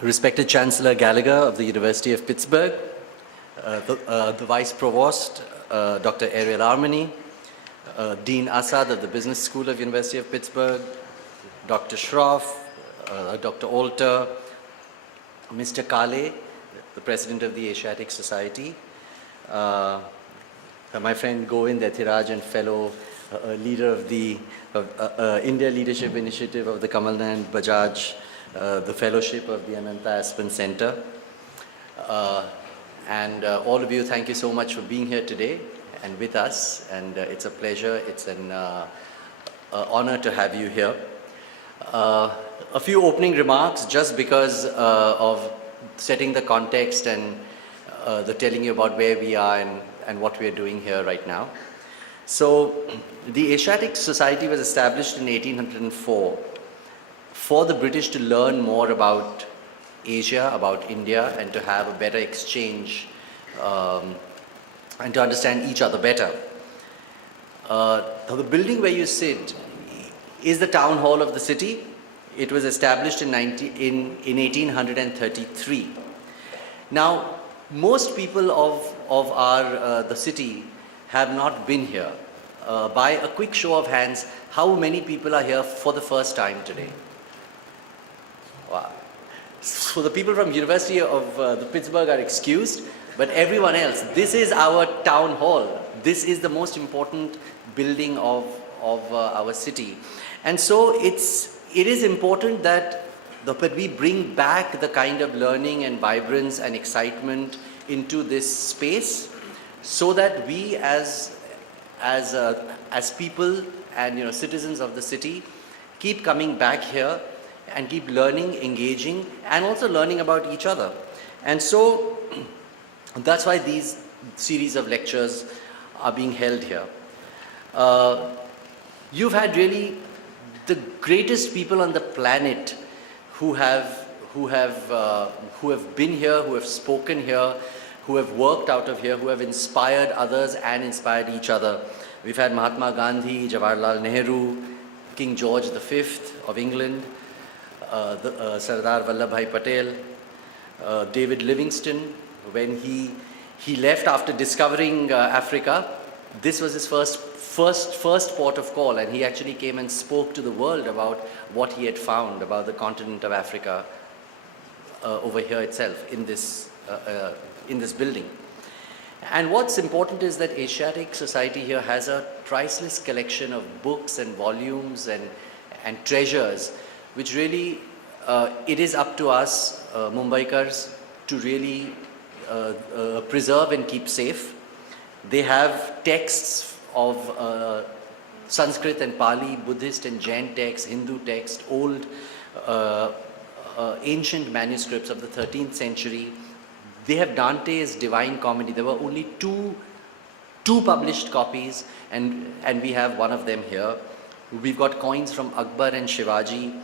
respected Chancellor Gallagher of the University of Pittsburgh, the Vice Provost, Dr. Ariel Armani, Dean Assad of the Business School of University of Pittsburgh, Dr. Shroff, Dr. Alter, Mr. Kale, the President of the Asiatic Society, my friend Govind Ethiraj and fellow leader of the India Leadership Initiative of the Kamal and Bajaj, the fellowship of the Ananta Aspen Center. And all of you, thank you so much for being here today and with us. And it's a pleasure, it's an honor to have you here. A few opening remarks just because of setting the context and the telling you about where we are and what we are doing here right now. So the Asiatic Society was established in 1804 for the British to learn more about Asia, about India, and to have a better exchange and to understand each other better. The building where you sit is the town hall of the city. It was established in 1833. Now, most people of the city have not been here. By a quick show of hands, how many people are here for the first time today? Wow. So the people from University of the Pittsburgh are excused, but everyone else, this is our town hall. This is the most important building of our city. And so it is important that we bring back the kind of learning and vibrance and excitement into this space so that we as people and citizens of the city keep coming back here and keep learning, engaging, and also learning about each other. And so that's why these series of lectures are being held here. You've had really the greatest people on the planet who have been here, who have spoken here, who have worked out of here, who have inspired others and inspired each other. We've had Mahatma Gandhi, Jawaharlal Nehru, King George V of England, Sardar Vallabhbhai Patel, David Livingstone. When he left after discovering Africa, this was his first port of call, and he actually came and spoke to the world about what he had found about the continent of Africa over here itself in this building. And what's important is that Asiatic Society here has a priceless collection of books and volumes and treasures, which really it is up to us Mumbaikars to really preserve and keep safe. They have texts of Sanskrit and Pali, Buddhist and Jain texts, Hindu texts, old ancient manuscripts of the 13th century. They have Dante's Divine Comedy. There were only two published copies, and we have one of them here. We've got coins from Akbar and Shivaji.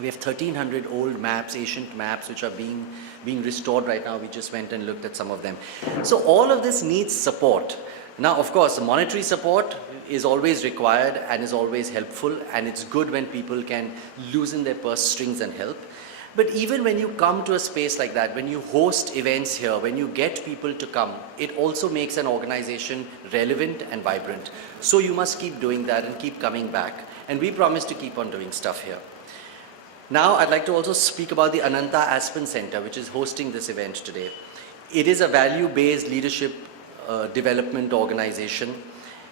We have 1,300 old maps, ancient maps, which are being restored right now. We just went and looked at some of them. So all of this needs support. Now, of course, monetary support is always required and is always helpful, and it's good when people can loosen their purse strings and help. But even when you come to a space like that, when you host events here, when you get people to come, it also makes an organization relevant and vibrant. So you must keep doing that and keep coming back. And we promise to keep on doing stuff here. Now, I'd like to also speak about the Ananta Aspen Center, which is hosting this event today. It is a value-based leadership development organization,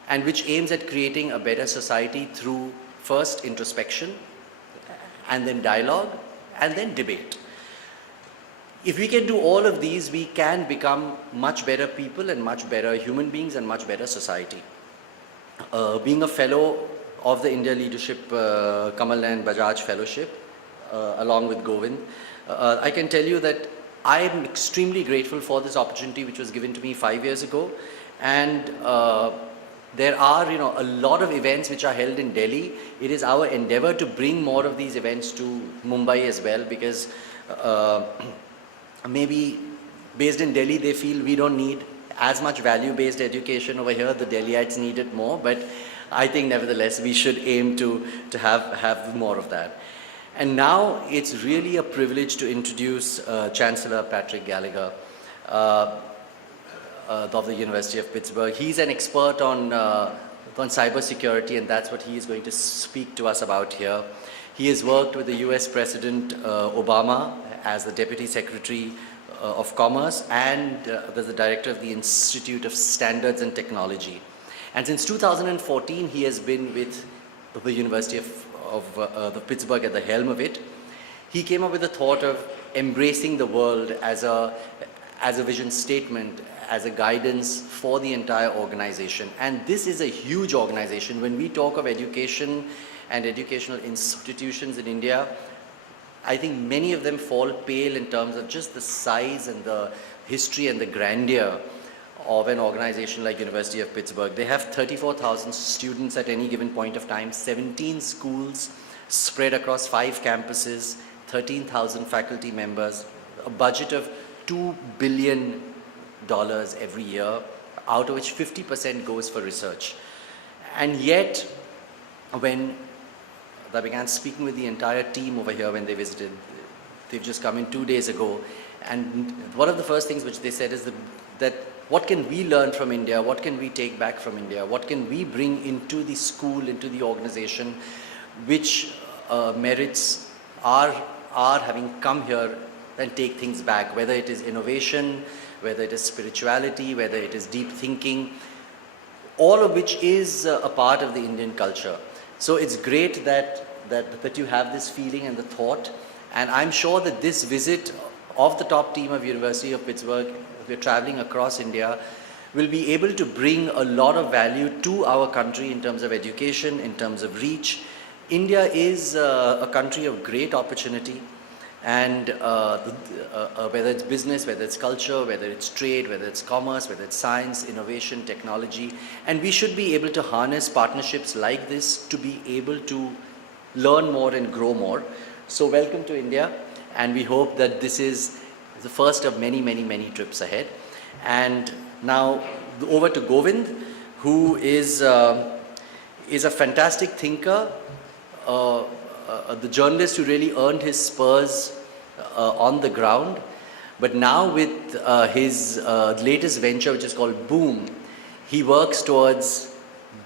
and which aims at creating a better society through first introspection, and then dialogue, and then debate. If we can do all of these, we can become much better people and much better human beings and much better society. Being a fellow of the India Leadership Kamal and Bajaj Fellowship, along with Govind, I can tell you that I am extremely grateful for this opportunity which was given to me 5 years ago. And there are a lot of events which are held in Delhi. It is our endeavor to bring more of these events to Mumbai as well, because maybe based in Delhi they feel we don't need as much value-based education over here. The Delhiites need it more, but I think nevertheless we should aim to have more of that. And now it's really a privilege to introduce Chancellor Patrick Gallagher of the University of Pittsburgh. He's an expert on cybersecurity, and that's what he is going to speak to us about here. He has worked with the US President Obama as the Deputy Secretary of Commerce and as the Director of the Institute of Standards and Technology. And since 2014, he has been with the University of the Pittsburgh at the helm of it. He came up with the thought of embracing the world as a vision statement, as a guidance for the entire organization. And this is a huge organization. When we talk of education and educational institutions in India, I think many of them fall pale in terms of just the size and the history and the grandeur of an organization like University of Pittsburgh. They have 34,000 students at any given point of time, 17 schools spread across 5 campuses, 13,000 faculty members, a budget of $2 billion every year, out of which 50% goes for research. And yet, when I began speaking with the entire team over here when they visited, they've just come in 2 days ago, and one of the first things which they said is that what can we learn from India, what can we take back from India, what can we bring into the school, into the organization, which merits our having come here and take things back, whether it is innovation, whether it is spirituality, whether it is deep thinking, all of which is a part of the Indian culture. So it's great that you have this feeling and the thought, and I'm sure that this visit of the top team of University of Pittsburgh, we're traveling across India, will be able to bring a lot of value to our country in terms of education, in terms of reach. India is a country of great opportunity, and whether it's business, whether it's culture, whether it's trade, whether it's commerce, whether it's science, innovation, technology, and we should be able to harness partnerships like this to be able to learn more and grow more. So welcome to India, and we hope that this is the first of many, many, many trips ahead. And now over to Govind, who is a fantastic thinker, the journalist who really earned his spurs on the ground, but now with his latest venture, which is called Boom, he works towards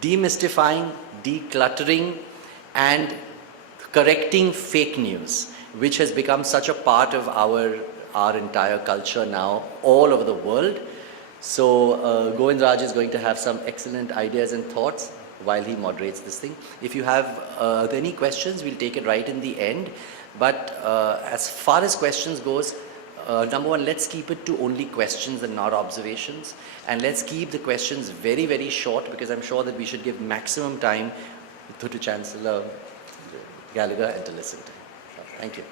demystifying, decluttering, and correcting fake news, which has become such a part of our entire culture now all over the world. So Govind Raj is going to have some excellent ideas and thoughts while he moderates this thing. If you have any questions, we'll take it right in the end. But as far as questions goes, number one, let's keep it to only questions and not observations. And let's keep the questions very, very short, because I'm sure that we should give maximum time to Chancellor Gallagher and to listen to him. So, thank you.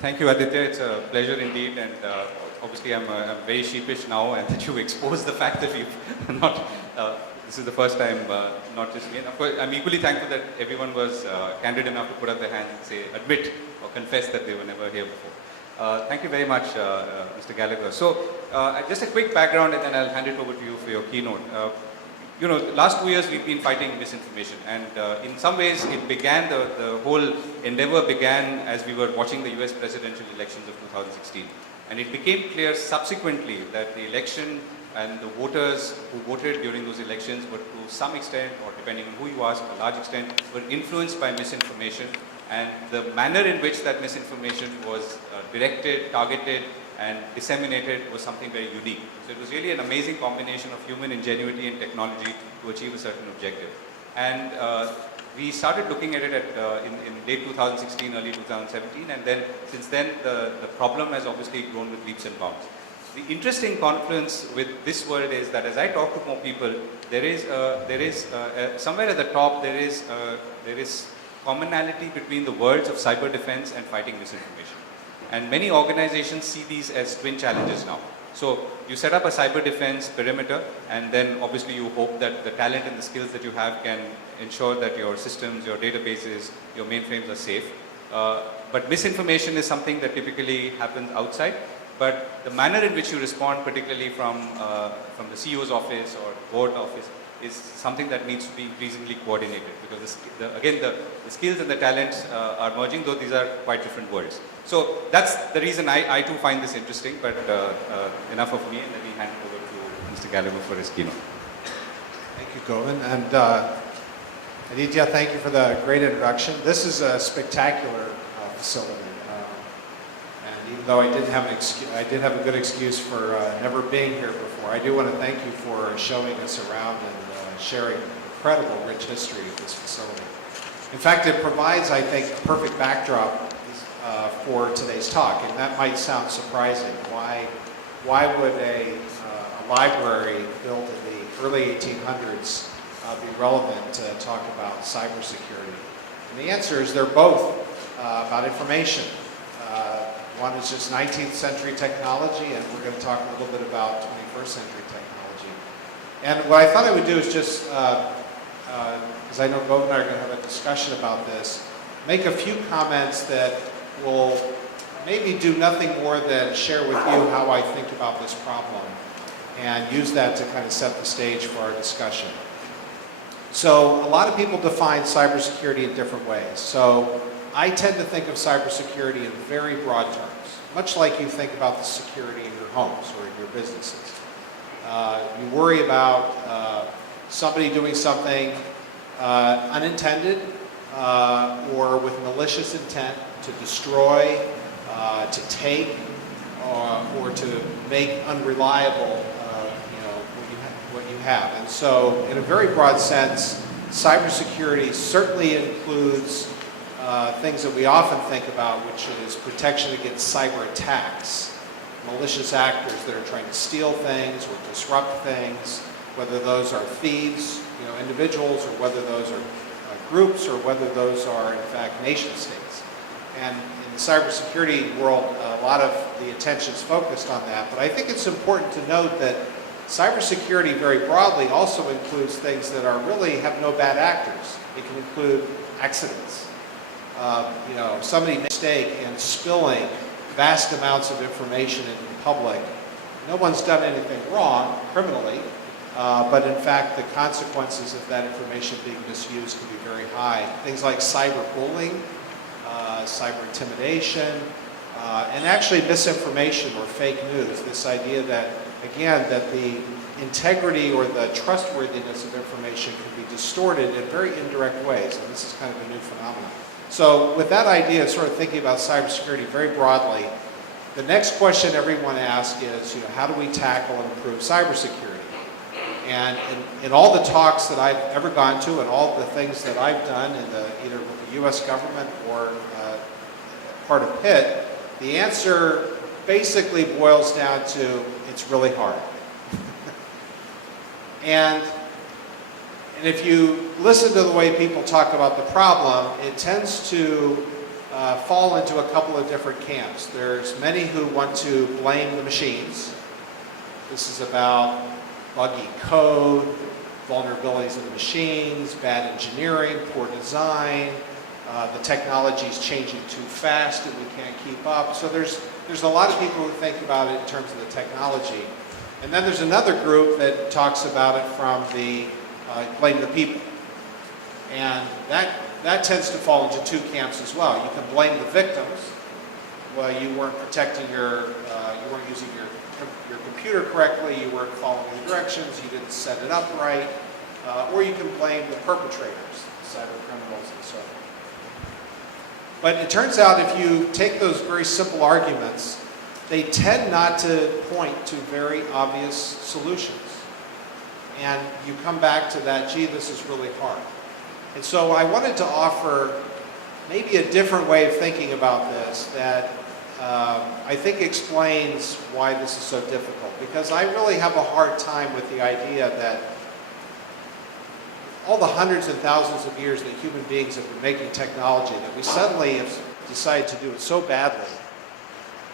Thank you, Aditya. It's a pleasure indeed, and obviously I'm very sheepish now, and that you exposed the fact that we've not, this is the first time, not just me. And of course, I'm equally thankful that everyone was candid enough to put up their hands and say, admit or confess that they were never here before. Thank you very much, Mr. Gallagher. So, just a quick background, and then I'll hand it over to you for your keynote. You know, last 2 years we've been fighting misinformation, and in some ways it began, the whole endeavor began as we were watching the US presidential elections of 2016. And it became clear subsequently that the election and the voters who voted during those elections were to some extent, or depending on who you ask, a large extent, were influenced by misinformation, and the manner in which that misinformation was directed, targeted, and disseminated was something very unique. So it was really an amazing combination of human ingenuity and technology to achieve a certain objective. And we started looking at it in late 2016, early 2017, and then since then the problem has obviously grown with leaps and bounds. The interesting confluence with this world is that as I talk to more people, there is somewhere at the top there is commonality between the worlds of cyber defense and fighting misinformation. And many organizations see these as twin challenges now. So you set up a cyber defense perimeter, and then obviously you hope that the talent and the skills that you have can ensure that your systems, your databases, your mainframes are safe. But misinformation is something that typically happens outside. But the manner in which you respond, particularly from the CEO's office or board office, is something that needs to be increasingly coordinated, because again, the skills and the talents are merging, though these are quite different worlds. So that's the reason I too find this interesting, but enough of me, and let me hand over to Mr. Gallagher for his keynote. Thank you, Govind. And Aditya, thank you for the great introduction. This is a spectacular facility. And even though I did have a good excuse for never being here before, I do want to thank you for showing us around and sharing incredible rich history of this facility. In fact, it provides, I think, a perfect backdrop for today's talk. And that might sound surprising. Why would a library built in the early 1800s be relevant to talk about cybersecurity? And the answer is they're both about information. One is just 19th century technology, and we're going to talk a little bit about 21st century technology. And what I thought I would do is just, because I know Govind and I are going to have a discussion about this, make a few comments that will maybe do nothing more than share with you how I think about this problem, and use that to kind of set the stage for our discussion. So a lot of people define cybersecurity in different ways. So I tend to think of cybersecurity in very broad terms, much like you think about the security in your homes or in your businesses. You worry about somebody doing something unintended or with malicious intent to destroy, to take, or to make unreliable what you have. And so in a very broad sense, cybersecurity certainly includes things that we often think about, which is protection against cyber attacks, malicious actors that are trying to steal things or disrupt things, whether those are thieves, individuals, or whether those are groups, or whether those are in fact nation states. And in the cybersecurity world, a lot of the attention is focused on that. But I think it's important to note that cybersecurity very broadly also includes things that really have no bad actors. It can include accidents. Somebody made a mistake in spilling vast amounts of information in public. No one's done anything wrong criminally, but in fact the consequences of that information being misused can be very high. Things like cyberbullying, cyber intimidation, and actually misinformation or fake news. This idea that, again, that the integrity or the trustworthiness of information can be distorted in very indirect ways, and this is kind of a new phenomenon. So with that idea, sort of thinking about cybersecurity very broadly, the next question everyone asks is, how do we tackle and improve cybersecurity? And in all the talks that I've ever gone to, and all the things that I've done in either with the U.S. government or part of Pitt, the answer basically boils down to it's really hard. And if you listen to the way people talk about the problem, it tends to fall into a couple of different camps. There's many who want to blame the machines. This is about buggy code, vulnerabilities in the machines, bad engineering, poor design, the technology is changing too fast and we can't keep up. So there's a lot of people who think about it in terms of the technology. And then there's another group that talks about it from the blame the people. And that tends to fall into two camps as well. You can blame the victims. Well, you weren't protecting you weren't using your computer correctly, you weren't following the directions, you didn't set it up right. Or you can blame the perpetrators, the cyber criminals and so on. But it turns out if you take those very simple arguments, they tend not to point to very obvious solutions. And you come back to that, gee, this is really hard. And so I wanted to offer maybe a different way of thinking about this that I think explains why this is so difficult. Because I really have a hard time with the idea that all the hundreds and thousands of years that human beings have been making technology, that we suddenly have decided to do it so badly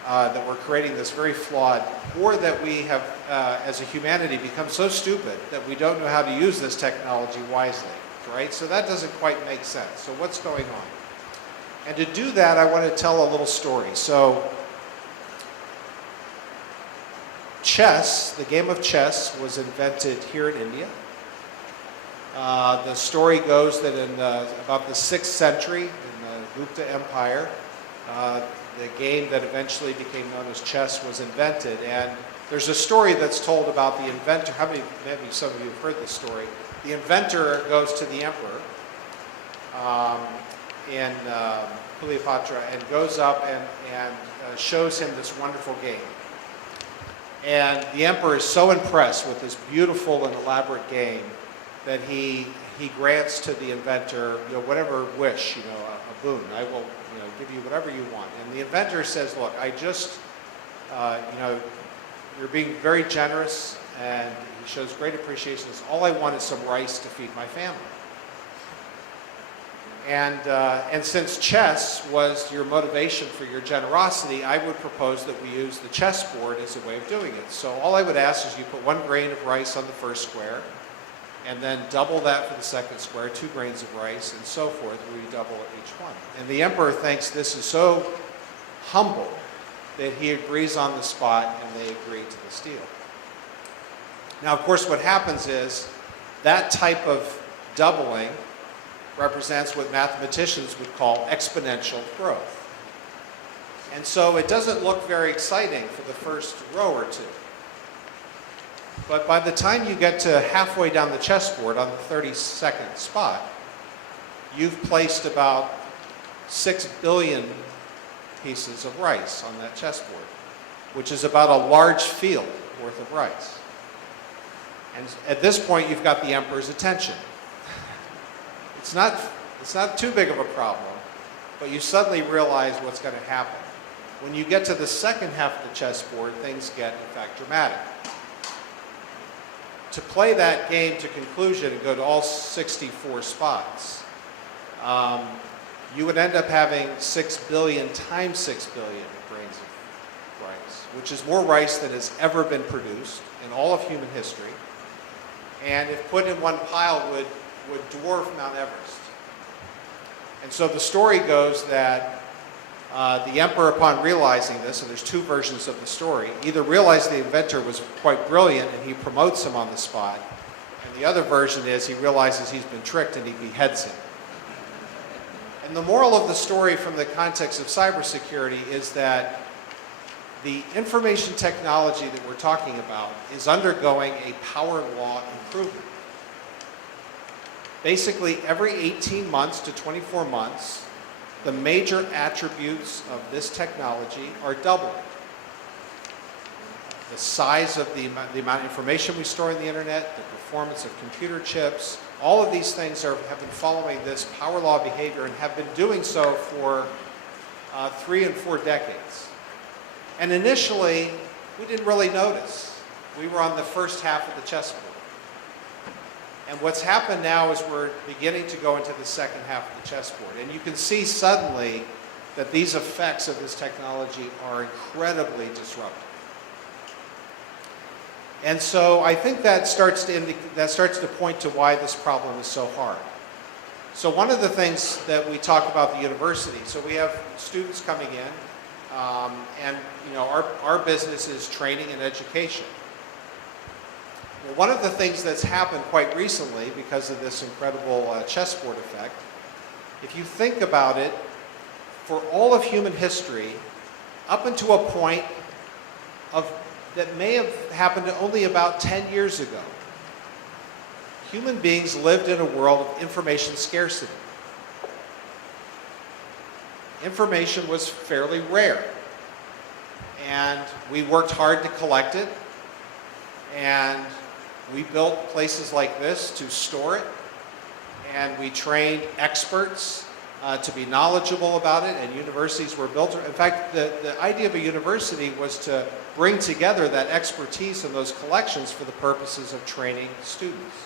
that we're creating this very flawed, or that we have, as a humanity, become so stupid that we don't know how to use this technology wisely, right? So that doesn't quite make sense. So what's going on? And to do that, I want to tell a little story. So chess, the game of chess, was invented here in India. The story goes that in about the 6th century, in the Gupta Empire, the game that eventually became known as chess was invented. And there's a story that's told about the inventor. Maybe some of you have heard this story. The inventor goes to the emperor in Cleopatra and goes up and shows him this wonderful game. And the emperor is so impressed with this beautiful and elaborate game that he grants to the inventor, whatever wish, a boon. I will, give you whatever you want. And the inventor says, look, I just, you're being very generous, and he shows great appreciation. All I want is some rice to feed my family. And since chess was your motivation for your generosity, I would propose that we use the chessboard as a way of doing it. So all I would ask is you put 1 grain of rice on the first square, and then double that for the second square, 2 grains of rice, and so forth, where you double each one. And the emperor thinks this is so humble that he agrees on the spot, and they agree to this deal. Now, of course, what happens is that type of doubling represents what mathematicians would call exponential growth. And so it doesn't look very exciting for the first row or two. But by the time you get to halfway down the chessboard on the 32nd spot, you've placed about 6 billion pieces of rice on that chessboard, which is about a large field worth of rice. And at this point, you've got the emperor's attention. It's not too big of a problem, but you suddenly realize what's going to happen. When you get to the second half of the chessboard, things get, in fact, dramatic. To play that game to conclusion and go to all 64 spots, you would end up having 6 billion times 6 billion grains of rice, which is more rice than has ever been produced in all of human history, and if put in one pile would dwarf Mount Everest. And so the story goes that the emperor, upon realizing this, and there's 2 versions of the story, either realized the inventor was quite brilliant and he promotes him on the spot, and the other version is he realizes he's been tricked and he beheads him. And the moral of the story from the context of cybersecurity is that the information technology that we're talking about is undergoing a power law improvement. Basically, every 18 months to 24 months, the major attributes of this technology are doubling. The size of the amount of information we store in the internet, the performance of computer chips, all of these things have been following this power law behavior and have been doing so for 3 and 4 decades. And initially, we didn't really notice. We were on the first half of the chessboard. And what's happened now is we're beginning to go into the second half of the chessboard. And you can see suddenly that these effects of this technology are incredibly disruptive. And so I think that starts to point to why this problem is so hard. So one of the things that we talk about at the university, so we have students coming in, and our business is training and education. Well, one of the things that's happened quite recently because of this incredible chessboard effect, if you think about it, for all of human history, up until a point that may have happened only about 10 years ago, human beings lived in a world of information scarcity. Information was fairly rare, and we worked hard to collect it, and we built places like this to store it, and we trained experts to be knowledgeable about it, and universities were built. In fact, the idea of a university was to bring together that expertise and those collections for the purposes of training students.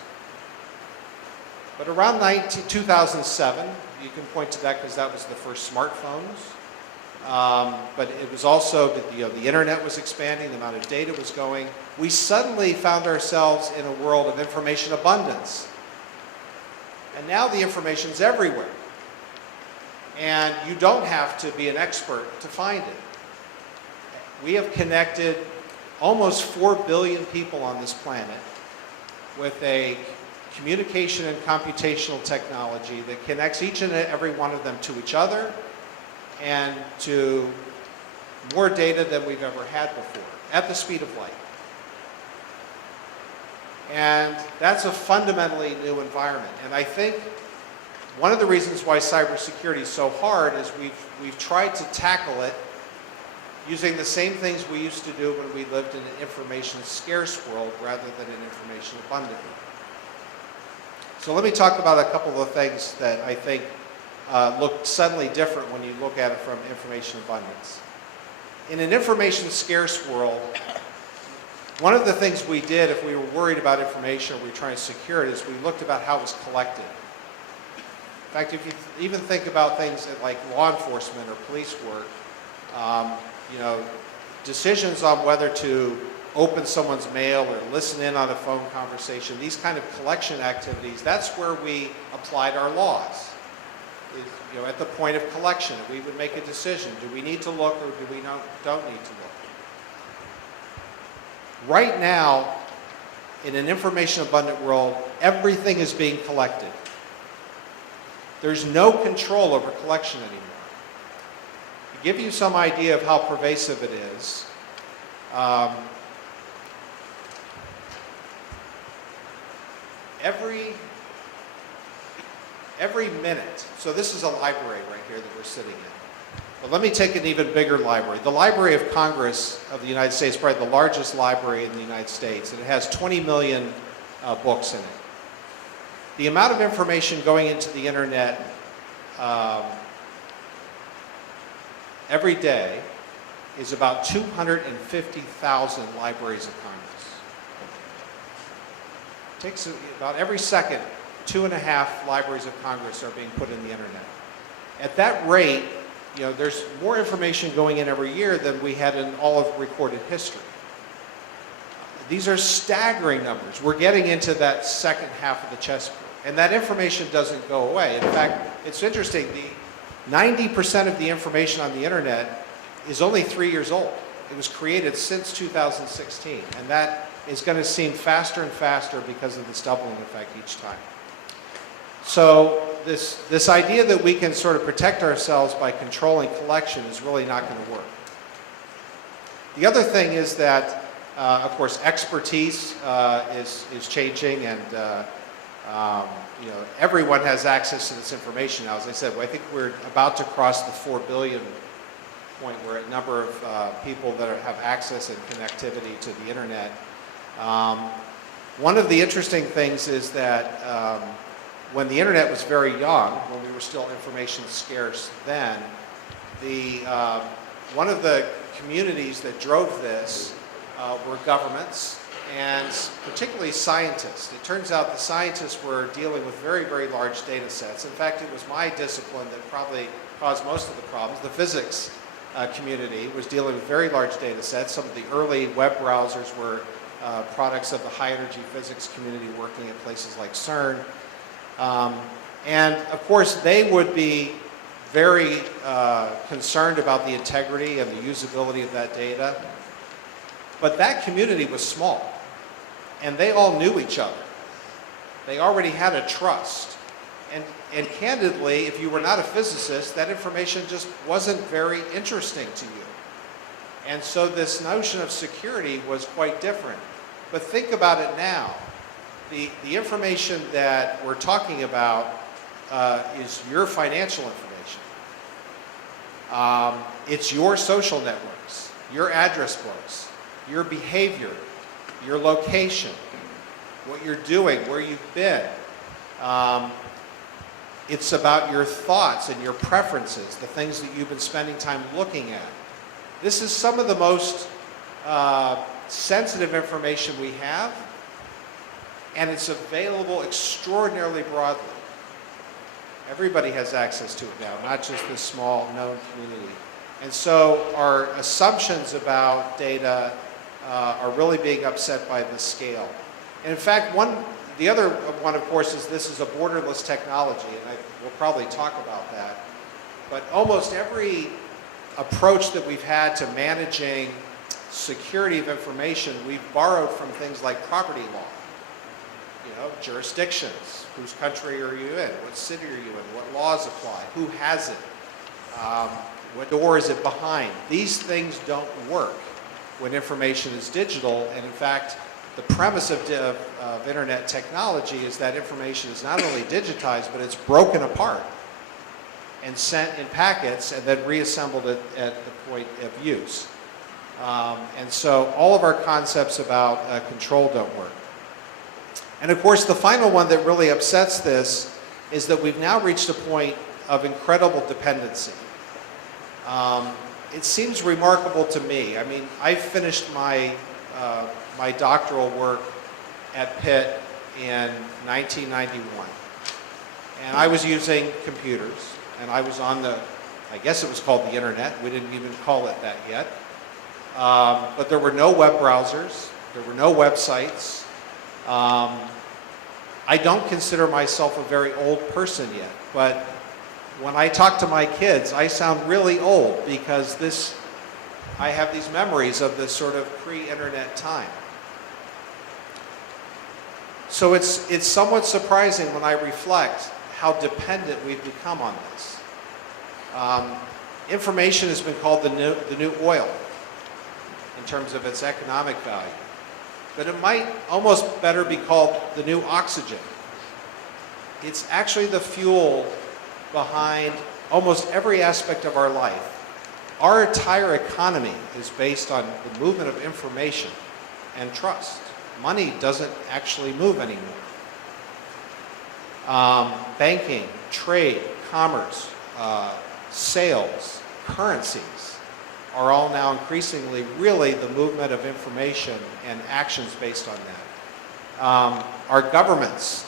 But around 2007, you can point to that because that was the first smartphones, but it was also, the internet was expanding, the amount of data was going. We suddenly found ourselves in a world of information abundance. And now the information's everywhere. And you don't have to be an expert to find it. We have connected almost 4 billion people on this planet with a communication and computational technology that connects each and every one of them to each other and to more data than we've ever had before, at the speed of light. And that's a fundamentally new environment. And I think one of the reasons why cybersecurity is so hard is we've tried to tackle it using the same things we used to do when we lived in an information scarce world rather than an information abundant world. So let me talk about a couple of things that I think look suddenly different when you look at it from information abundance. In an information scarce world, one of the things we did if we were worried about information or we were trying to secure it is we looked about how it was collected. In fact, if you even think about things like law enforcement or police work, you know, decisions on whether to open someone's mail or listen in on a phone conversation, these kind of collection activities, that's where we applied our laws. You know, at the point of collection, we would make a decision. Do we need to look or do we don't need to look? Right now, in an information abundant world, everything is being collected. There's no control over collection anymore. To give you some idea of how pervasive it is, every minute, so this is a library right here that we're sitting in. But let me take an even bigger library. The Library of Congress of the United States is probably the largest library in the United States, and it has 20 million books in it. The amount of information going into the internet every day is about 250,000 libraries of Congress. It takes about every second, 2.5 libraries of Congress are being put in the internet. At that rate, you know, there's more information going in every year than we had in all of recorded history. These are staggering numbers. We're getting into that second half of the chessboard. And that information doesn't go away. In fact, it's interesting, 90% of the information on the internet is only 3 years old. It was created since 2016. And that is going to seem faster and faster because of this doubling effect each time. So this idea that we can sort of protect ourselves by controlling collection is really not going to work. The other thing is that, of course, expertise is changing, and you know, everyone has access to this information now. As I said, I think we're about to cross the 4 billion point. We're at a number of people that have access and connectivity to the internet. One of the interesting things is that when the internet was very young, when we were still information scarce then, one of the communities that drove this were governments and particularly scientists. It turns out the scientists were dealing with very, very large data sets. In fact, it was my discipline that probably caused most of the problems. The physics community was dealing with very large data sets. Some of the early web browsers were products of the high energy physics community working at places like CERN. And of course, they would be very concerned about the integrity and the usability of that data. But that community was small, and they all knew each other. They already had a trust. And candidly, if you were not a physicist, that information just wasn't very interesting to you. And so this notion of security was quite different. But think about it now. The information that we're talking about is your financial information. It's your social networks, your address books, your behavior, your location, what you're doing, where you've been. It's about your thoughts and your preferences, the things that you've been spending time looking at. This is some of the most sensitive information we have, and it's available extraordinarily broadly. Everybody has access to it now, not just this small known community. And so our assumptions about data are really being upset by the scale. And in fact, the other one, of course, is this is a borderless technology, and we'll probably talk about that. But almost every approach that we've had to managing security of information, we've borrowed from things like property law. jurisdictions. Whose country are you in? What city are you in? What laws apply? Who has it? What door is it behind? These things don't work when information is digital, and in fact, the premise of internet technology is that information is not only digitized, but it's broken apart and sent in packets and then reassembled at the point of use. And so all of our concepts about control don't work. And of course, the final one that really upsets this is that we've now reached a point of incredible dependency. It seems remarkable to me. I mean, I finished my doctoral work at Pitt in 1991. And I was using computers, and I was on I guess it was called the internet. We didn't even call it that yet. But there were no web browsers. There were no websites. I don't consider myself a very old person yet, but when I talk to my kids, I sound really old because I have these memories of this sort of pre-internet time. So it's somewhat surprising when I reflect how dependent we've become on this. Information has been called the new oil in terms of its economic value. But it might almost better be called the new oxygen. It's actually the fuel behind almost every aspect of our life. Our entire economy is based on the movement of information and trust. Money doesn't actually move anymore. Banking, trade, commerce, sales, currencies are all now increasingly really the movement of information and actions based on that. Our governments,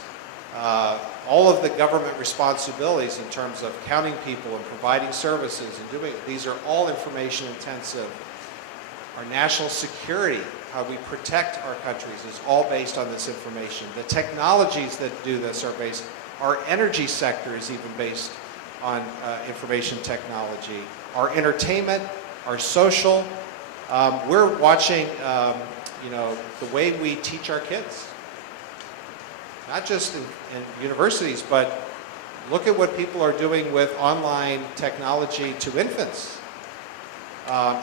all of the government responsibilities in terms of counting people and providing services and these are all information intensive. Our national security, how we protect our countries, is all based on this information. The technologies that do this are based, our energy sector is even based on information technology. Our entertainment, our social, we're watching, the way we teach our kids. Not just in universities, but look at what people are doing with online technology to infants.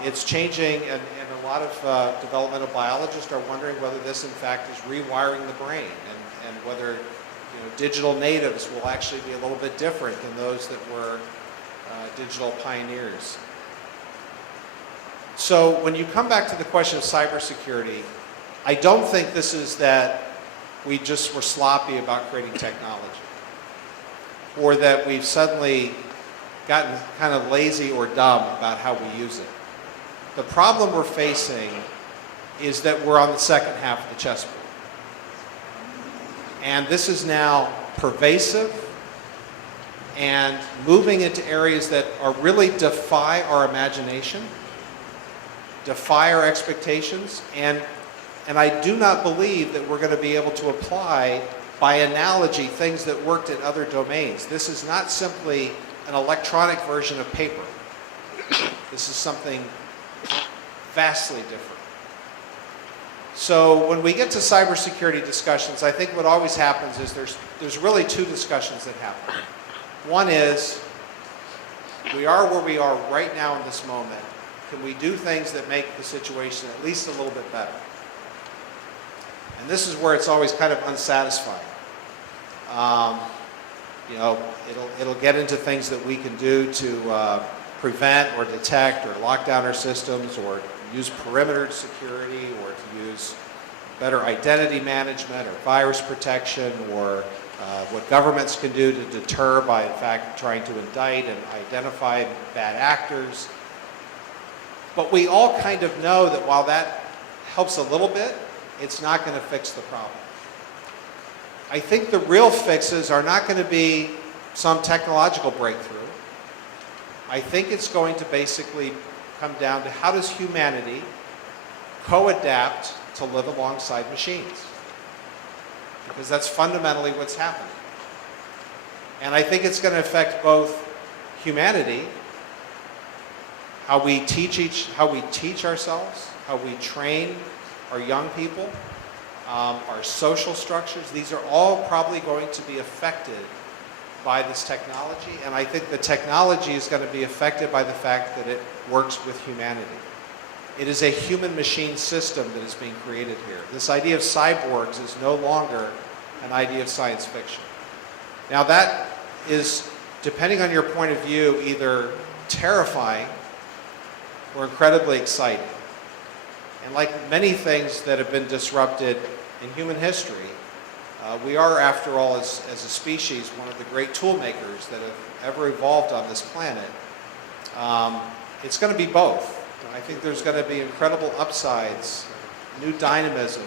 It's changing, and a lot of developmental biologists are wondering whether this, in fact, is rewiring the brain, and whether digital natives will actually be a little bit different than those that were digital pioneers. So when you come back to the question of cybersecurity, I don't think this is that we just were sloppy about creating technology, or that we've suddenly gotten kind of lazy or dumb about how we use it. The problem we're facing is that we're on the second half of the chessboard. And this is now pervasive and moving into areas that are really defy our imagination, defy our expectations, and I do not believe that we're going to be able to apply, by analogy, things that worked in other domains. This is not simply an electronic version of paper. This is something vastly different. So when we get to cybersecurity discussions, I think what always happens is there's really two discussions that happen. One is, we are where we are right now in this moment. Can we do things that make the situation at least a little bit better? And this is where it's always kind of unsatisfying. It'll get into things that we can do to prevent or detect or lock down our systems, or use perimeter security, or to use better identity management or virus protection, or what governments can do to deter by, in fact, trying to indict and identify bad actors. But we all kind of know that while that helps a little bit, it's not going to fix the problem. I think the real fixes are not going to be some technological breakthrough. I think it's going to basically come down to, how does humanity co-adapt to live alongside machines? Because that's fundamentally what's happening. And I think it's going to affect both humanity, how we teach ourselves, how we train our young people, our social structures. These are all probably going to be affected by this technology, and I think the technology is going to be affected by the fact that it works with humanity. It is a human-machine system that is being created here. This idea of cyborgs is no longer an idea of science fiction. Now that is, depending on your point of view, either terrifying or incredibly exciting. And like many things that have been disrupted in human history, we are, after all, as a species, one of the great tool makers that have ever evolved on this planet. It's going to be both. I think there's going to be incredible upsides, new dynamism,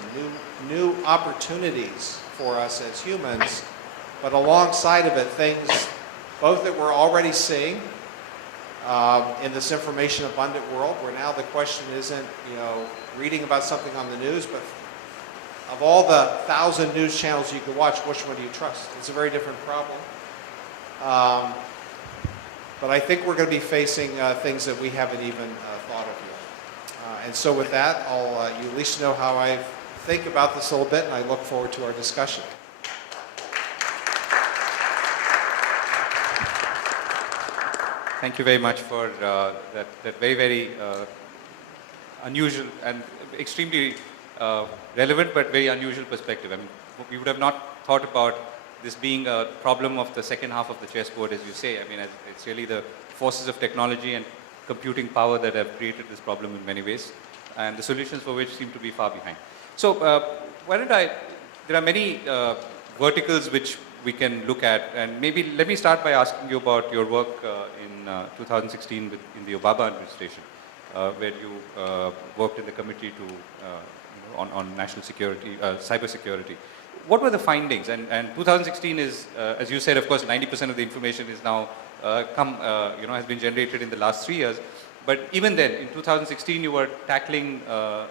new opportunities for us as humans, but alongside of it, things both that we're already seeing in this information abundant world, where now the question isn't, reading about something on the news, but of all the 1,000 news channels you could watch, which one do you trust? It's a very different problem. But I think we're going to be facing things that we haven't even thought of yet. And so with that, you at least know how I think about this a little bit, and I look forward to our discussion. Thank you very much for that very, very unusual and extremely relevant but very unusual perspective. I mean, we would have not thought about this being a problem of the second half of the chessboard, as you say. I mean, it's really the forces of technology and computing power that have created this problem in many ways, and the solutions for which seem to be far behind. So there are many verticals which we can look at, and maybe let me start by asking you about your work in 2016 in the Obama administration, where you worked in the committee on national security, cybersecurity. What were the findings? And 2016 is, as you said, of course, 90% of the information is now has been generated in the last 3 years. But even then, in 2016, you were tackling a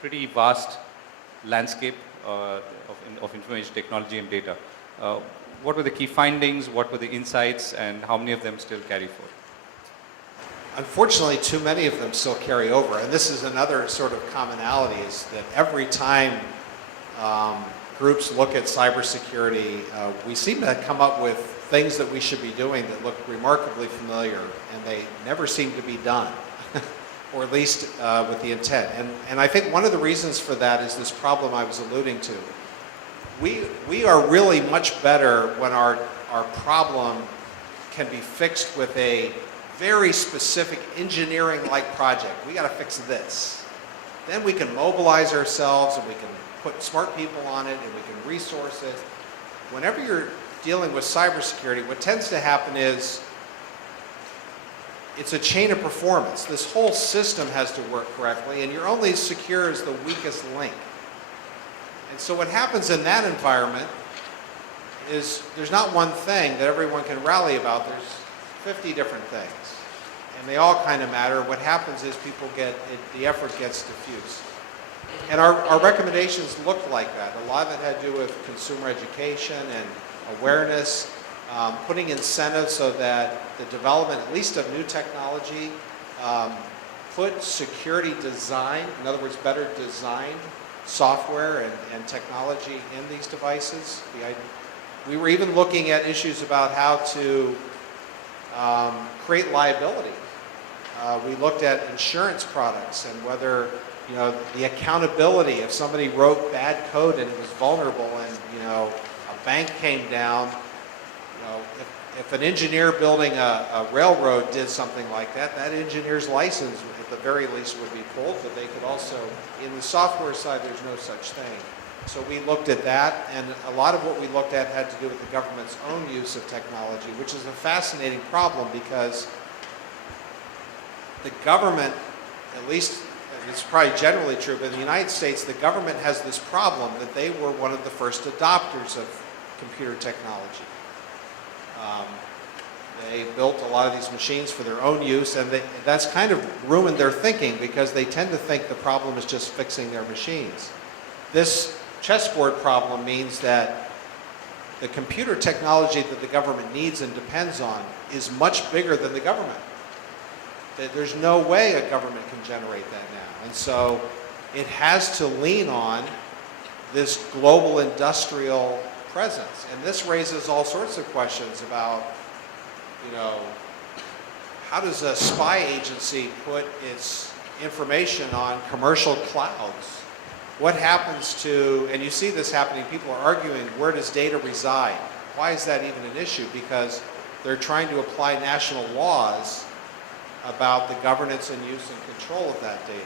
pretty vast landscape of information technology and data. What were the key findings? What were the insights? And how many of them still carry forward? Unfortunately, too many of them still carry over. And this is another sort of commonality, is that every time groups look at cybersecurity, we seem to come up with things that we should be doing that look remarkably familiar, and they never seem to be done, or at least with the intent. And I think one of the reasons for that is this problem I was alluding to. We are really much better when our problem can be fixed with a very specific engineering-like project. We got to fix this. Then we can mobilize ourselves, and we can put smart people on it, and we can resource it. Whenever you're dealing with cybersecurity, what tends to happen is it's a chain of performance. This whole system has to work correctly, and you're only as secure as the weakest link. And so what happens in that environment is there's not one thing that everyone can rally about. There's 50 different things, and they all kind of matter. What happens is the effort gets diffused. And our recommendations looked like that. A lot of it had to do with consumer education and awareness, putting incentives so that the development, at least of new technology, put security design, in other words, better designed software and technology in these devices. We were even looking at issues about how to create liability. We looked at insurance products and whether the accountability. If somebody wrote bad code and it was vulnerable, and a bank came down, if an engineer building a railroad did something like that, that engineer's license at the very least would be pulled. But they could also, in the software side, there's no such thing. So we looked at that, and a lot of what we looked at had to do with the government's own use of technology, which is a fascinating problem because the government, at least it's probably generally true, but in the United States, the government has this problem that they were one of the first adopters of computer technology. They built a lot of these machines for their own use, and that's kind of ruined their thinking because they tend to think the problem is just fixing their machines. This chessboard problem means that the computer technology that the government needs and depends on is much bigger than the government. There's no way a government can generate that now. And so it has to lean on this global industrial presence. And this raises all sorts of questions about, you know, how does a spy agency put its information on commercial clouds? What happens to, and you see this happening, people are arguing, where does data reside? Why is that even an issue? Because they're trying to apply national laws about the governance and use and control of that data.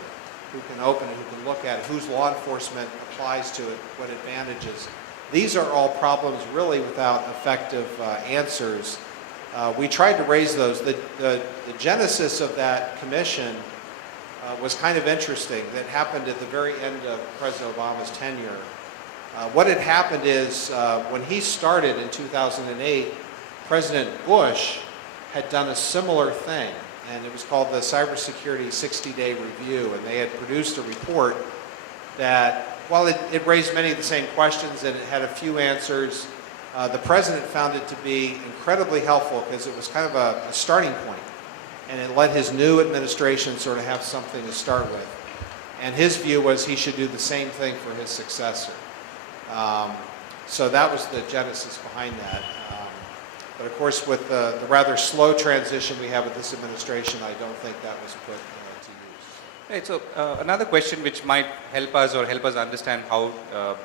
Who can open it, who can look at it, whose law enforcement applies to it, what advantages. These are all problems really without effective answers. We tried to raise those. The genesis of that commission was kind of interesting. That happened at the very end of President Obama's tenure. What had happened is when he started in 2008, President Bush had done a similar thing, and it was called the Cybersecurity 60-Day Review, and they had produced a report that, while it raised many of the same questions and it had a few answers, the president found it to be incredibly helpful because it was kind of a starting point, and it let his new administration sort of have something to start with. And his view was he should do the same thing for his successor. So that was the genesis behind that. But of course, with the rather slow transition we have with this administration, I don't think that was put to use. Right, so another question which might help us or help us understand how you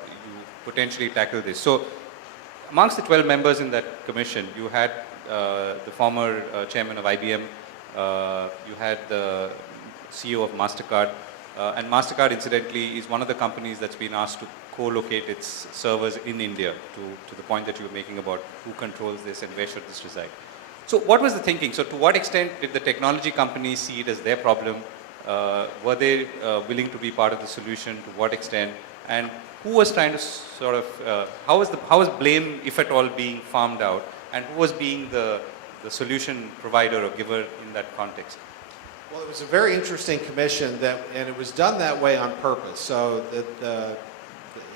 potentially tackle this. So amongst the 12 members in that commission, you had the former chairman of IBM, you had the CEO of MasterCard, and MasterCard incidentally is one of the companies that's been asked to co-locate its servers in India to the point that you were making about who controls this and where should this reside. So what was the thinking? So to what extent did the technology companies see it as their problem? Were they willing to be part of the solution? To what extent? And who was trying to sort of, how was blame, if at all, being farmed out? And who was being the solution provider or giver in that context? Well, it was a very interesting commission, and it was done that way on purpose. So the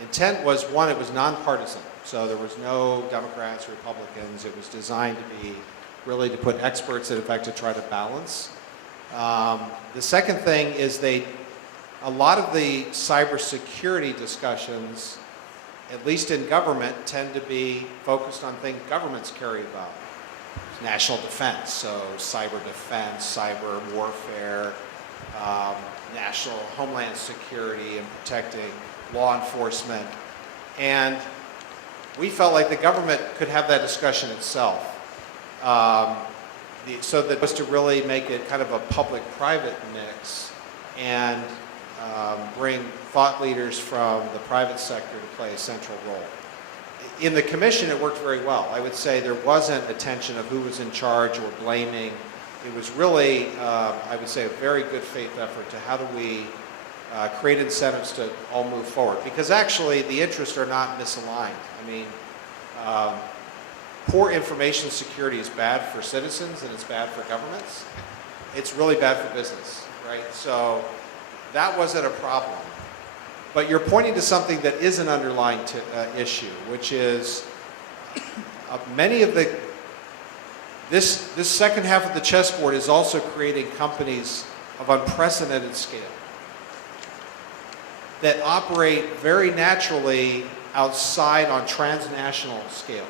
intent was, one, it was nonpartisan. So there was no Democrats, Republicans. It was designed to be really to put experts in effect to try to balance. The second thing is a lot of the cybersecurity discussions, at least in government, tend to be focused on things governments care about. National defense, so cyber defense, cyber warfare, national homeland security and protecting law enforcement. And we felt like the government could have that discussion itself. So that was to really make it kind of a public-private mix and bring thought leaders from the private sector to play a central role. In the commission, it worked very well. I would say there wasn't a tension of who was in charge or blaming. It was really, I would say, a very good faith effort to how do we create incentives to all move forward. Because actually, the interests are not misaligned. I mean, poor information security is bad for citizens and it's bad for governments. It's really bad for business, right? So that wasn't a problem. But you're pointing to something that is an underlying issue, which is many of this second half of the chessboard is also creating companies of unprecedented scale that operate very naturally outside on transnational scales.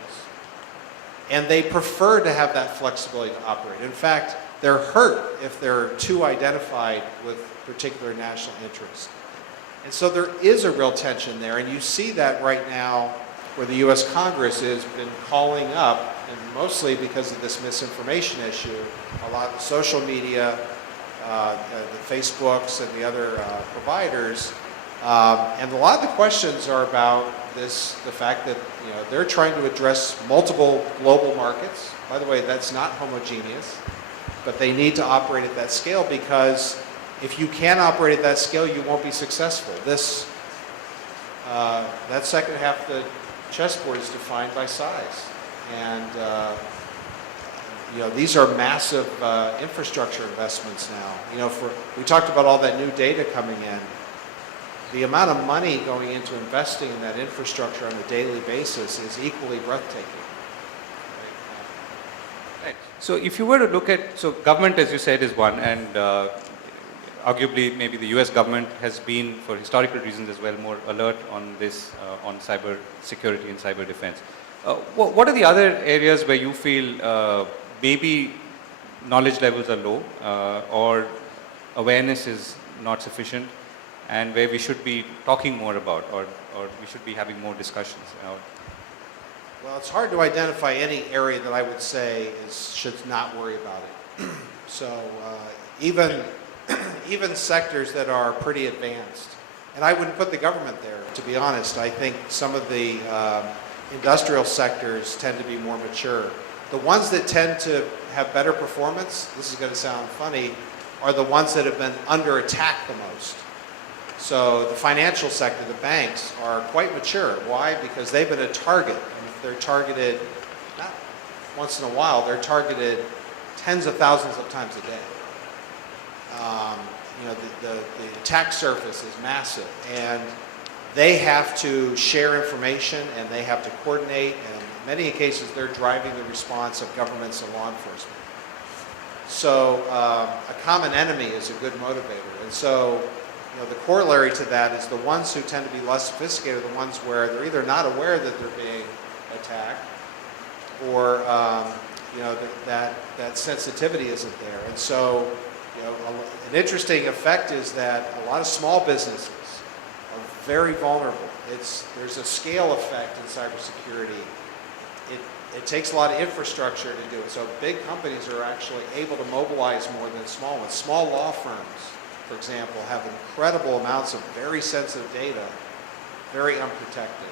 And they prefer to have that flexibility to operate. In fact, they're hurt if they're too identified with particular national interests. And so there is a real tension there, and you see that right now where the US Congress has been calling up, and mostly because of this misinformation issue, a lot of the social media, the Facebooks and the other providers, and a lot of the questions are about the fact that they're trying to address multiple global markets. By the way, that's not homogeneous, but they need to operate at that scale because if you can't operate at that scale, you won't be successful. That second half of the chessboard is defined by size. And these are massive infrastructure investments now. We talked about all that new data coming in. The amount of money going into investing in that infrastructure on a daily basis is equally breathtaking. Right. So if you were to look at, so government, as you said, is one, and arguably maybe the US government has been, for historical reasons as well, more alert on this, on cyber security and cyber defense. What are the other areas where you feel maybe knowledge levels are low or awareness is not sufficient, and where we should be talking more about, or we should be having more discussions? Well, it's hard to identify any area that I would say should not worry about it. So even sectors that are pretty advanced, and I wouldn't put the government there, to be honest. I think some of the industrial sectors tend to be more mature. The ones that tend to have better performance, this is going to sound funny, are the ones that have been under attack the most. So the financial sector, the banks, are quite mature. Why? Because they've been a target. And if they're targeted, not once in a while, they're targeted tens of thousands of times a day. You know, the attack surface is massive, and they have to share information, and they have to coordinate, and in many cases they're driving the response of governments and law enforcement. So a common enemy is a good motivator, and so you know, the corollary to that is the ones who tend to be less sophisticated are the ones where they're either not aware that they're being attacked, or you know, that sensitivity isn't there. And so, you know, an interesting effect is that a lot of small businesses are very vulnerable. There's a scale effect in cybersecurity. It takes a lot of infrastructure to do it. So big companies are actually able to mobilize more than small ones. Small law firms, for example, have incredible amounts of very sensitive data, very unprotected.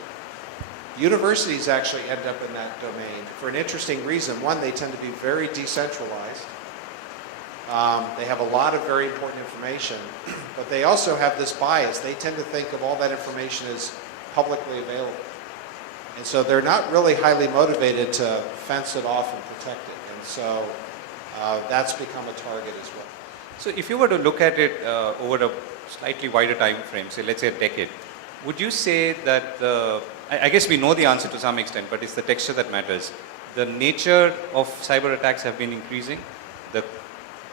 Universities actually end up in that domain for an interesting reason. One, they tend to be very decentralized. They have a lot of very important information, but they also have this bias. They tend to think of all that information as publicly available. And so they're not really highly motivated to fence it off and protect it. And so that's become a target as well. So if you were to look at it over a slightly wider time frame, say let's say a decade, would you say that I guess we know the answer to some extent, but it's the texture that matters. The nature of cyber attacks have been increasing. The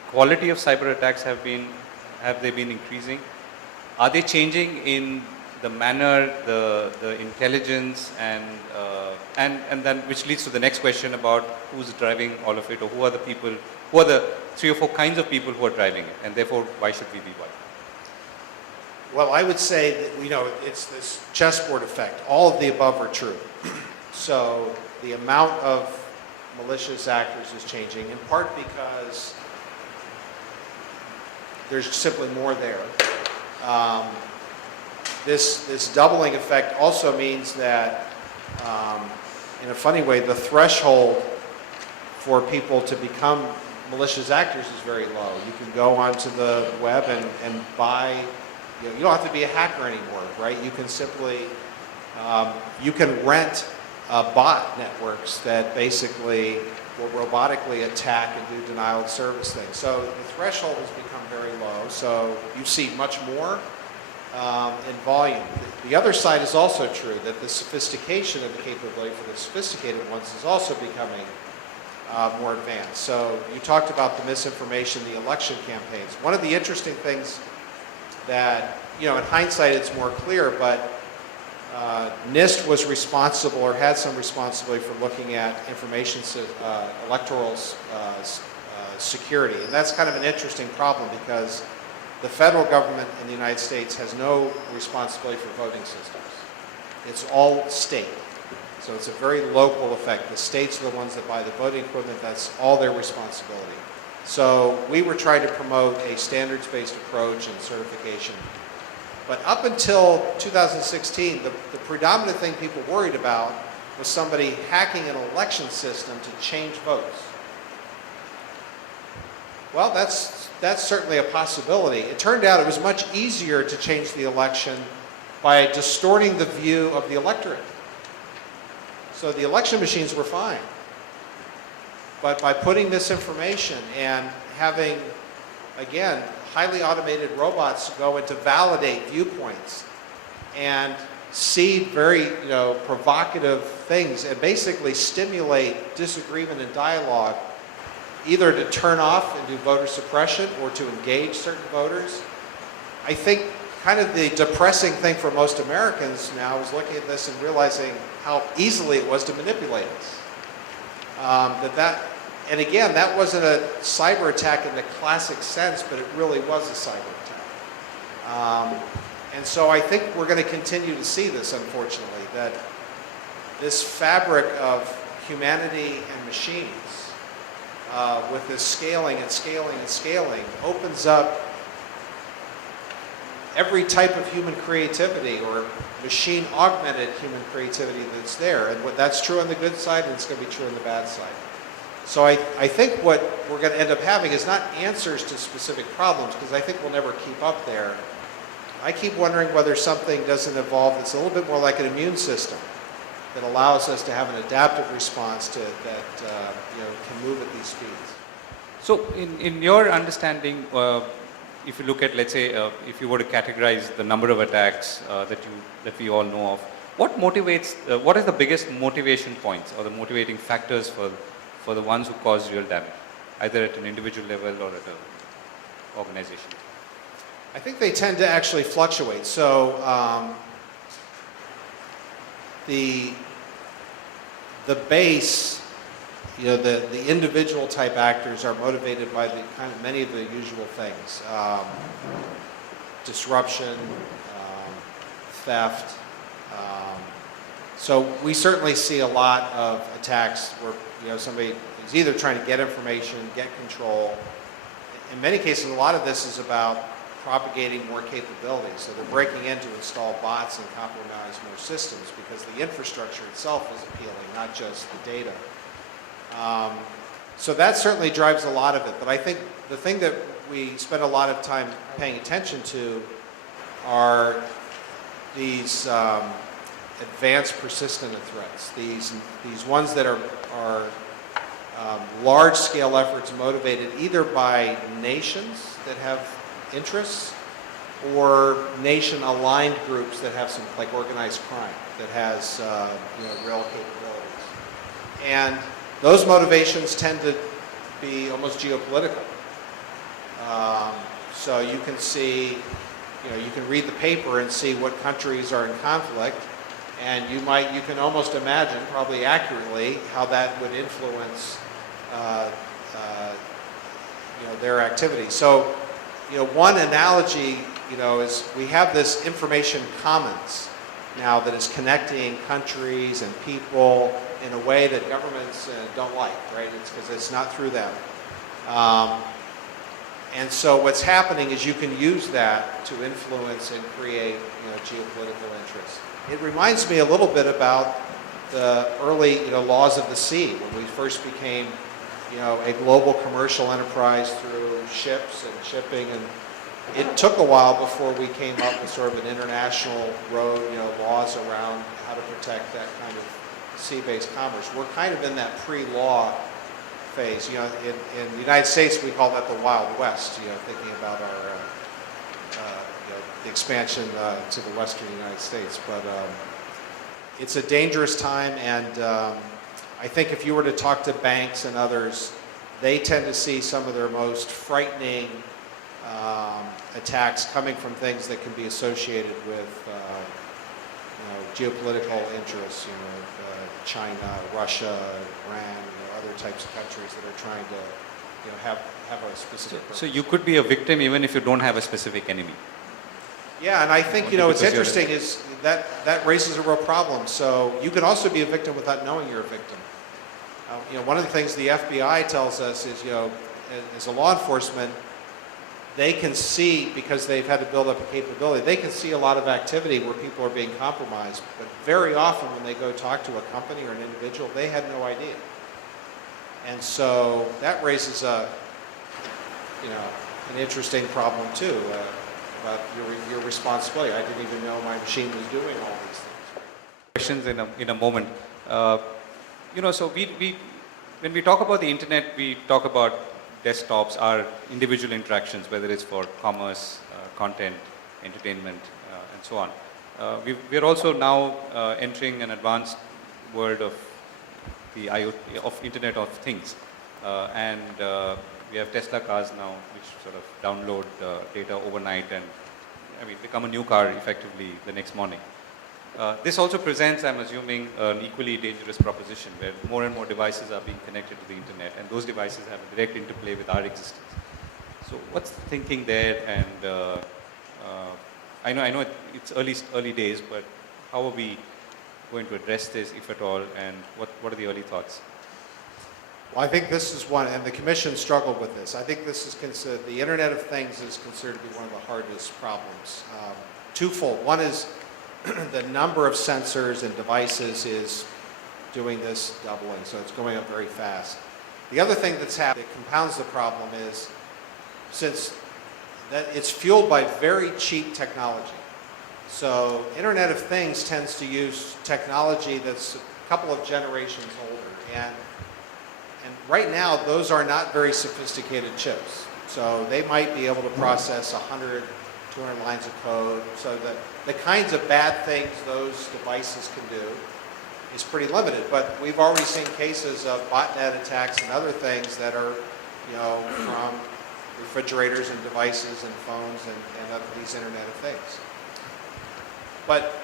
quality of cyber attacks have they been increasing? Are they changing in the manner, the intelligence, and then which leads to the next question about who's driving all of it, or who are the people, who are the 3 or 4 kinds of people who are driving it, and therefore why should we be one? Well, I would say that, you know, it's this chessboard effect. All of the above are true. So the amount of malicious actors is changing, in part because there's simply more there. This doubling effect also means that, in a funny way, the threshold for people to become malicious actors is very low. You can go onto the web and buy. You don't have to be a hacker anymore, right? You can simply, you can rent bot networks that basically will robotically attack and do denial of service things. So the threshold has become very low. So you see much more in volume. The other side is also true, that the sophistication of the capability for the sophisticated ones is also becoming more advanced. So you talked about the misinformation, the election campaigns. One of the interesting things that, you know, in hindsight it's more clear, but NIST was responsible or had some responsibility for looking at information, electoral security. And that's kind of an interesting problem because the federal government in the United States has no responsibility for voting systems. It's all state. So it's a very local effect. The states are the ones that buy the voting equipment. That's all their responsibility. So we were trying to promote a standards-based approach and certification. But up until 2016, the predominant thing people worried about was somebody hacking an election system to change votes. Well, that's certainly a possibility. It turned out it was much easier to change the election by distorting the view of the electorate. So the election machines were fine. But by putting misinformation and having, again, highly automated robots go in to validate viewpoints and seed very, you know, provocative things and basically stimulate disagreement and dialogue, either to turn off and do voter suppression or to engage certain voters. I think kind of the depressing thing for most Americans now is looking at this and realizing how easily it was to manipulate us. And again, that wasn't a cyber attack in the classic sense, but it really was a cyber attack. And so I think we're going to continue to see this, unfortunately, that this fabric of humanity and machines, with this scaling and scaling and scaling, opens up every type of human creativity or machine-augmented human creativity that's there. And that's true on the good side, and it's going to be true on the bad side. So I think what we're going to end up having is not answers to specific problems, because I think we'll never keep up there. I keep wondering whether something doesn't evolve that's a little bit more like an immune system that allows us to have an adaptive response to that can move at these speeds. So in your understanding, if you look at, let's say, if you were to categorize the number of attacks that we all know of, what motivates, what is the biggest motivation points or the motivating factors for the ones who cause real damage, either at an individual level or at an organization? I think they tend to actually fluctuate. So the base, the individual type actors are motivated by the kind of many of the usual things: disruption, theft. So we certainly see a lot of attacks where somebody is either trying to get information, get control. In many cases, a lot of this is about propagating more capabilities. So they're breaking in to install bots and compromise more systems because the infrastructure itself is appealing, not just the data. So that certainly drives a lot of it. But I think the thing that we spend a lot of time paying attention to are these advanced persistent threats. These ones that are large-scale efforts motivated either by nations that have interests or nation-aligned groups that have some, like organized crime, that has real capabilities. And those motivations tend to be almost geopolitical. So you can see, you can read the paper and see what countries are in conflict, and you can almost imagine, probably accurately, how that would influence their activity. So, one analogy, is we have this information commons now that is connecting countries and people in a way that governments don't like, right? It's because it's not through them. And so what's happening is you can use that to influence and create, geopolitical interests. It reminds me a little bit about the early, laws of the sea, when we first became, a global commercial enterprise through ships and shipping, and it took a while before we came up with sort of an international road, laws around how to protect that kind of sea-based commerce. We're kind of in that pre-law phase. In the United States, we call that the Wild West, thinking about our, the expansion to the western United States. But it's a dangerous time, and I think if you were to talk to banks and others, they tend to see some of their most frightening attacks coming from things that can be associated with geopolitical interests, China, Russia, Iran, other types of countries that are trying to have a specific purpose. So you could be a victim even if you don't have a specific enemy. Yeah, and I think, what's interesting is that raises a real problem. So you can also be a victim without knowing you're a victim. One of the things the FBI tells us is, as a law enforcement, they can see, because they've had to build up a capability, they can see a lot of activity where people are being compromised. But very often when they go talk to a company or an individual, they had no idea. And so that raises an interesting problem too. About your responsibility. I didn't even know my machine was doing all these things. Questions in a moment. So when we talk about the internet, we talk about desktops, our individual interactions, whether it's for commerce, content, entertainment, and so on. We're also now entering an advanced world of the IoT, of Internet of Things. We have Tesla cars now, which sort of download data overnight and become a new car effectively the next morning. This also presents, I'm assuming, an equally dangerous proposition where more and more devices are being connected to the internet, and those devices have a direct interplay with our existence. So what's the thinking there? And I know it's early days, but how are we going to address this, if at all, and what are the early thoughts? Well, I think this is one, and the Commission struggled with this. I think this is considered, the Internet of Things is considered to be one of the hardest problems. Twofold. One is the number of sensors and devices is doing this doubling, so it's going up very fast. The other thing that's happened that compounds the problem is since that it's fueled by very cheap technology. So Internet of Things tends to use technology that's a couple of generations older. And right now, those are not very sophisticated chips. So they might be able to process 100, 200 lines of code. So the kinds of bad things those devices can do is pretty limited. But we've already seen cases of botnet attacks and other things that are, from refrigerators and devices and phones and these Internet of Things. But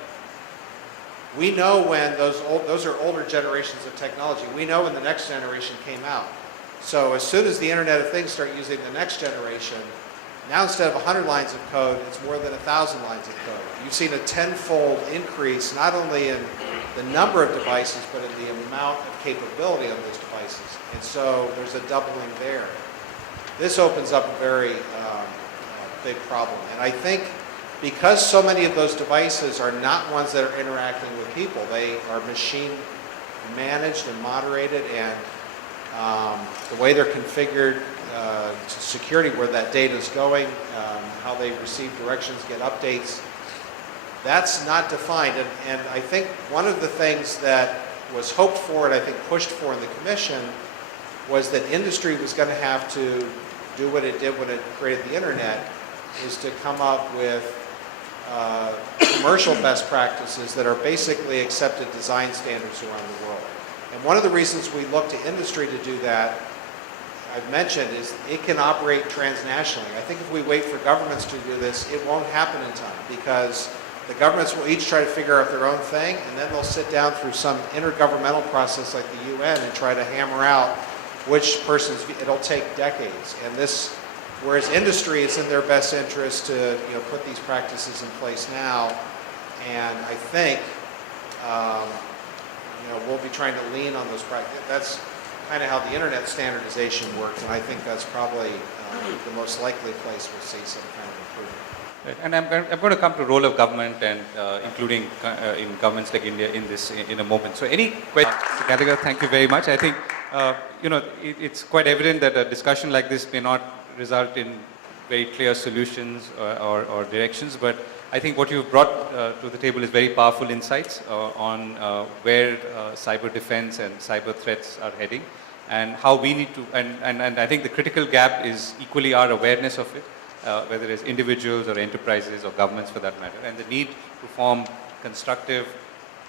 we know when those are older generations of technology. We know when the next generation came out. So as soon as the Internet of Things start using the next generation, now instead of 100 lines of code, it's more than 1,000 lines of code. You've seen a tenfold increase, not only in the number of devices, but in the amount of capability on those devices. And so there's a doubling there. This opens up a very big problem. And I think because so many of those devices are not ones that are interacting with people, they are machine managed and moderated, and the way they're configured, security, where that data is going, how they receive directions, get updates, that's not defined. And I think one of the things that was hoped for and I think pushed for in the Commission was that industry was going to have to do what it did when it created the Internet, is to come up with commercial best practices that are basically accepted design standards around the world. And one of the reasons we look to industry to do that, I've mentioned, is it can operate transnationally. I think if we wait for governments to do this, it won't happen in time, because the governments will each try to figure out their own thing, and then they'll sit down through some intergovernmental process like the UN and try to hammer out which person's, it'll take decades. And this, whereas industry, it's in their best interest to put these practices in place now, and I think we'll be trying to lean on those practices. That's kind of how the Internet standardization works, and I think that's probably the most likely place we'll see some kind of improvement. Right. And I'm going to come to the role of government and including in governments like India in a moment. So any questions? Gallagher, thank you very much. I think it's quite evident that a discussion like this may not result in very clear solutions or directions, but I think what you've brought to the table is very powerful insights on where cyber defense and cyber threats are heading, and how we need to, and I think the critical gap is equally our awareness of it, whether it's individuals or enterprises or governments for that matter, and the need to form constructive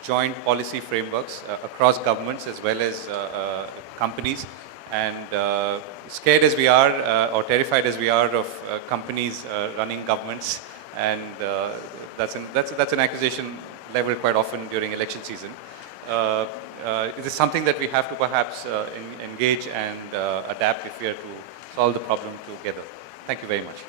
joint policy frameworks across governments as well as companies. And scared as we are or terrified as we are of companies running governments, and that's an accusation leveled quite often during election season. It is something that we have to perhaps engage and adapt if we are to solve the problem together. Thank you very much.